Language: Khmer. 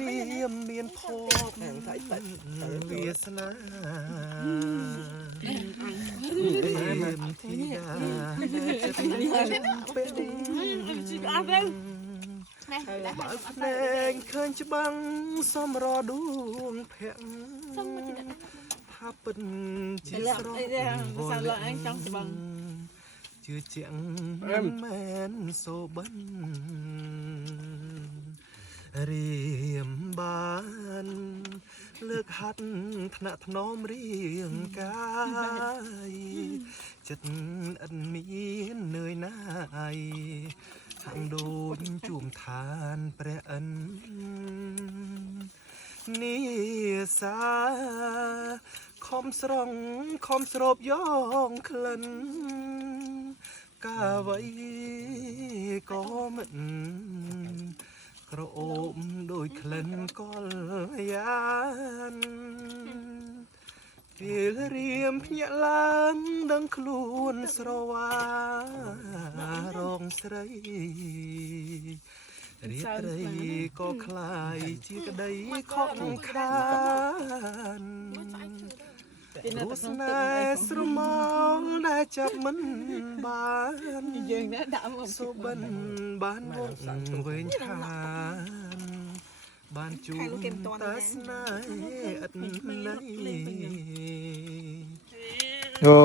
រៀមមានភពវាសនារៀមធីតាចិត្តពេលបើភ្នែកឃើញច្បាំងសំរដួងភ័ក្រថាពិតជាស្រស់វល់អញចង់ច្បាំងជឿជាក់មិនមែនសូបិនរៀមបានលើកហាត់ថ្នាក់ថ្នមរៀងកាយចិត្តឥតមាននឿយណាយហាំដូចជួមឋានព្រះឥន្ទនីសាខំស្រងខំស្រូបយកក្លិនកាវៃក៏មិនក្រអូបដោយក្លិនកលយានពេលរៀមភ្ញាក់ឡើងដឹងខ្លួនស្រវារងស្រីរាត្រីក៏คล้ายជាក្តីខកខានរស់ណែស្រមោលដែលចាប់មិនបានយើងណាដាក់មកសុបិនបានមកវែងខានបានជួបតាស្នេហ៍ឥតន័យអូ